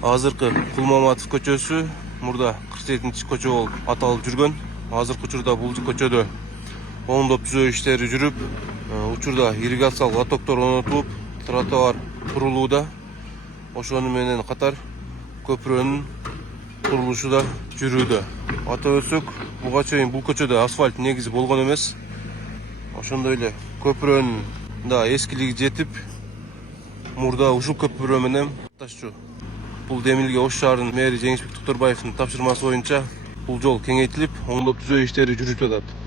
Азыркы Кулмаматов көчөсү мурда 47-чи көчө болуп аталып жүргөн. Азыркы учурда бул көчөдө оңдоп түзөө иштери жүрүп, учурда ирригациялык лотоктор орнотулуп, тротуар курулууда. Ошону менен катар көпүрөнүн курулушу да жүрүүдө. Атап өтсөк, буга чейин бул көчөдө асфальт негизи болгон эмес. Ошондой эле көпүрөнүн да эскилиги жетип, мурда ушул көпүрө менен катташчу. Бул Демилге Ош шаарынын мэри Жеңишбек Токторбаевдин тапшырмасы боюнча бул жол кеңейтилип, оңдоп түзөө иштери жүрүп жатат.